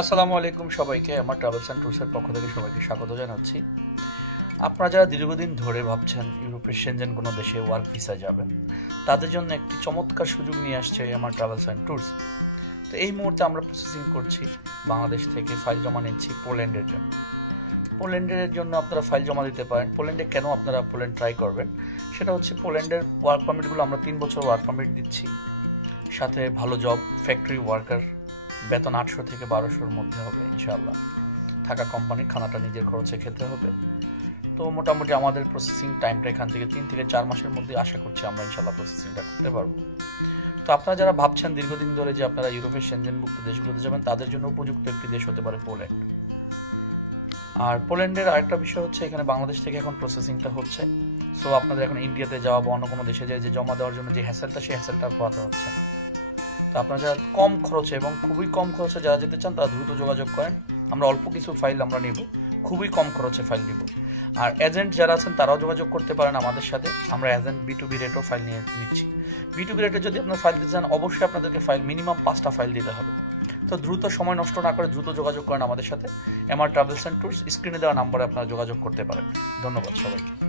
আসসালামু আলাইকুম সবাইকে। আমার ট্রাভেলস অ্যান্ড ট্যুরসের পক্ষ থেকে সবাইকে স্বাগত জানাচ্ছি। আপনারা যারা দীর্ঘদিন ধরে ভাবছেন ইউরোপের সেনজেন কোনো দেশে ওয়ার্ক ভিসা যাবেন, তাদের জন্য একটি চমৎকার সুযোগ নিয়ে আসছে আমার ট্রাভেলস অ্যান্ড ট্যুরস। তো এই মুহূর্তে আমরা প্রসেসিং করছি, বাংলাদেশ থেকে ফাইল জমা নিচ্ছি পোল্যান্ডের জন্য। পোল্যান্ডের জন্য আপনারা ফাইল জমা দিতে পারেন। পোল্যান্ডে কেন আপনারা পোল্যান্ড ট্রাই করবেন, সেটা হচ্ছে পোল্যান্ডের ওয়ার্ক পারমিটগুলো আমরা 3 বছর ওয়ার্ক পারমিট দিচ্ছি, সাথে ভালো জব, ফ্যাক্টরি ওয়ার্কার, বেতন 800 থেকে 1200-র মধ্যে হবে ইনশাআল্লাহ। থাকা কোম্পানি, খানাটা নিজের খরচে খেতে হবে। তো মোটামুটি আমাদের প্রসেসিং টাইমটা এখান থেকে 3 থেকে 4 মাসের মধ্যে আশা করছি আমরা ইনশাআল্লাহ প্রসেসিংটা করতে পারবো। তো আপনারা যারা ভাবছেন দীর্ঘদিন ধরে যে আপনারা ইউরোপের সেনজেনভুক্ত দেশগুলোতে যাবেন, তাদের জন্য উপযুক্ত একটি দেশ হতে পারে পোল্যান্ড। আর পোল্যান্ডের আরেকটা বিষয় হচ্ছে, এখানে বাংলাদেশ থেকে এখন প্রসেসিংটা হচ্ছে। সো আপনাদের এখন ইন্ডিয়াতে যাওয়া বা অন্য কোনো দেশে যায় যে জমা দেওয়ার জন্য যে হ্যাসেলটা, সেই হ্যাসেলটা পোহাতে হচ্ছে না। তো আপনারা যারা কম খরচে এবং খুবই কম খরচে যারা যেতে চান, তারা দ্রুত যোগাযোগ করেন। আমরা অল্প কিছু ফাইল আমরা নেব, খুবই কম খরচে ফাইল দিব। আর এজেন্ট যারা আছেন তারাও যোগাযোগ করতে পারেন আমাদের সাথে। আমরা এজেন্ট B2B রেটও ফাইল নিয়ে নিচ্ছি। B2B রেটে যদি আপনার ফাইল দিতে চান, অবশ্যই আপনাদেরকে ফাইল মিনিমাম 5টা ফাইল দিতে হবে। তো দ্রুত, সময় নষ্ট না করে দ্রুত যোগাযোগ করেন আমাদের সাথে। আমার ট্রাভেলস অ্যান্ড ট্যুরস স্ক্রিনে দেওয়া নাম্বারে আপনারা যোগাযোগ করতে পারেন। ধন্যবাদ সবাইকে।